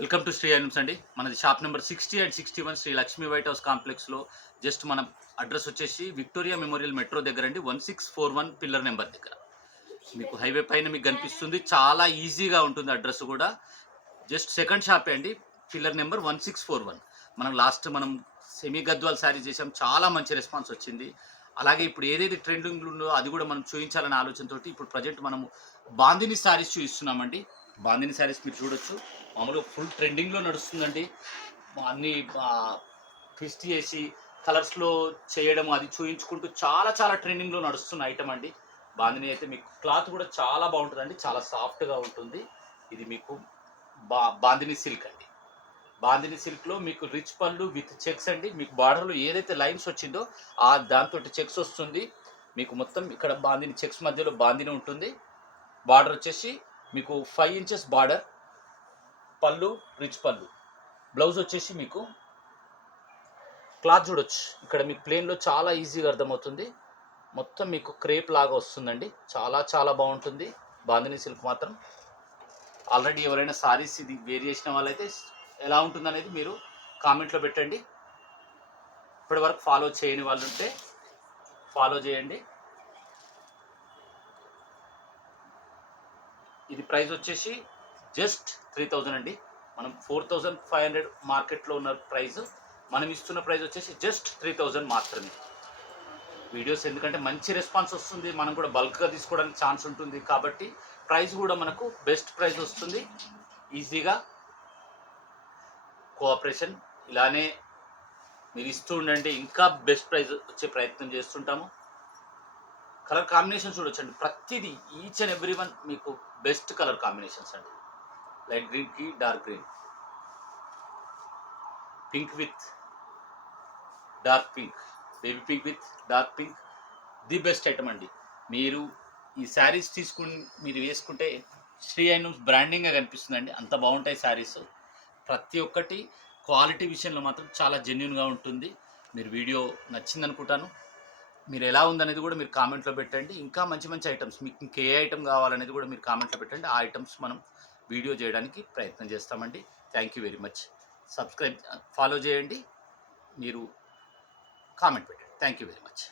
Welcome to Shri items అండి. మనది shop number 60 and 61 Sri Lakshmi white house కాంప్లెక్స్లో. జస్ట్ మన అడ్రస్ వచ్చేసి విక్టోరియా మెమోరియల్ మెట్రో దగ్గర అండి, 1641 పిల్లర్ నెంబర్ దగ్గర. మీకు హైవే పైన మీకు కనిపిస్తుంది, చాలా ఈజీగా ఉంటుంది అడ్రస్ కూడా. జస్ట్ సెకండ్ షాపే అండి, పిల్లర్ నెంబర్ 1641. మనం సెమీ గద్వాల్ శారీ చేసాం, చాలా మంచి రెస్పాన్స్ వచ్చింది. అలాగే ఇప్పుడు ఏదైతే ట్రెండింగ్ ఉందో అది కూడా మనం చూపించాలనే ఆలోచనతో ఇప్పుడు ప్రజెంట్ మనము బాందిని శారీస్ చూపిస్తున్నామండి. బాందిని శారీస్ మీరు చూడొచ్చు, మామూలుగా ఫుల్ ట్రెండింగ్లో నడుస్తుందండి. అన్ని ట్విస్ట్ చేసి కలర్స్లో చేయడం అది చూయించుకుంటూ చాలా చాలా ట్రెండింగ్లో నడుస్తున్న ఐటమ్ అండి. బాందిని అయితే మీకు క్లాత్ కూడా చాలా బాగుంటుందండి, చాలా సాఫ్ట్గా ఉంటుంది. ఇది మీకు బాందిని సిల్క్ అండి. బాందిని సిల్క్లో మీకు రిచ్ పళ్ళు విత్ చెక్స్ అండి. మీకు బార్డర్లో ఏదైతే లైన్స్ వచ్చిందో దాంతో చెక్స్ వస్తుంది. మీకు మొత్తం ఇక్కడ బాందిని చెక్స్ మధ్యలో బాందిని ఉంటుంది. బార్డర్ వచ్చేసి మీకు 5 ఇంచెస్ బార్డర్, పళ్ళు రిచ్ పళ్ళు. బ్లౌజ్ వచ్చేసి మీకు క్లాత్ చూడొచ్చు, ఇక్కడ మీకు ప్లేన్లో చాలా ఈజీగా అర్థమవుతుంది. మొత్తం మీకు క్రేప్ లాగా వస్తుందండి, చాలా చాలా బాగుంటుంది బాందిని సిల్క్ మాత్రం. ఆల్రెడీ ఎవరైనా సారీస్ ఇది వేర్ చేసిన వాళ్ళైతే ఎలా ఉంటుందనేది మీరు కామెంట్లో పెట్టండి. ఇప్పటి వరకు ఫాలో చేయని వాళ్ళు ఉంటే ఫాలో చేయండి. ఇది ప్రైస్ వచ్చేసి జస్ట్ 3000 అండి. మనం 4500 మార్కెట్లో ఉన్న ప్రైస్, మనం ఇస్తున్న ప్రైస్ వచ్చేసి జస్ట్ 3000 మాత్రమే. వీడియోస్ ఎందుకంటే మంచి రెస్పాన్స్ వస్తుంది, మనం కూడా బల్క్గా తీసుకోవడానికి ఛాన్స్ ఉంటుంది కాబట్టి ప్రైస్ కూడా మనకు బెస్ట్ ప్రైస్ వస్తుంది. ఈజీగా కోఆపరేషన్ ఇలానే మీరు ఇస్తూ ఉండండి, ఇంకా బెస్ట్ ప్రైస్ వచ్చే ప్రయత్నం చేస్తుంటాము. కలర్ కాంబినేషన్ చూడొచ్చండి, ప్రతిదీ ఈచ్ అండ్ ఎవ్రీ వన్ మీకు బెస్ట్ కలర్ కాంబినేషన్స్ అండి. లైట్ గ్రీన్కి dark green, pink with dark pink, baby pink with dark pink, the best item అండి. మీరు ఈ శారీస్ తీసుకుని మీరు వేసుకుంటే శ్రీ ఐటమ్స్ బ్రాండింగ్గా కనిపిస్తుందండి, అంత బాగుంటాయి శారీస్. ప్రతి ఒక్కటి క్వాలిటీ విషయంలో మాత్రం చాలా జెన్యున్గా ఉంటుంది. మీరు వీడియో నచ్చింది అనుకుంటాను. మీరు ఎలా ఉందనేది కూడా మీరు కామెంట్లో పెట్టండి. ఇంకా మంచి మంచి ఐటమ్స్ మీకు ఇంకే ఐటమ్ కావాలనేది కూడా మీరు కామెంట్లో పెట్టండి. ఆ ఐటమ్స్ మనం వీడియో చేయడానికి ప్రయత్నం చేస్తామండి. Thank you very much. Subscribe follow చేయండి, మీరు కామెంట్ పెట్టండి. Thank you very much.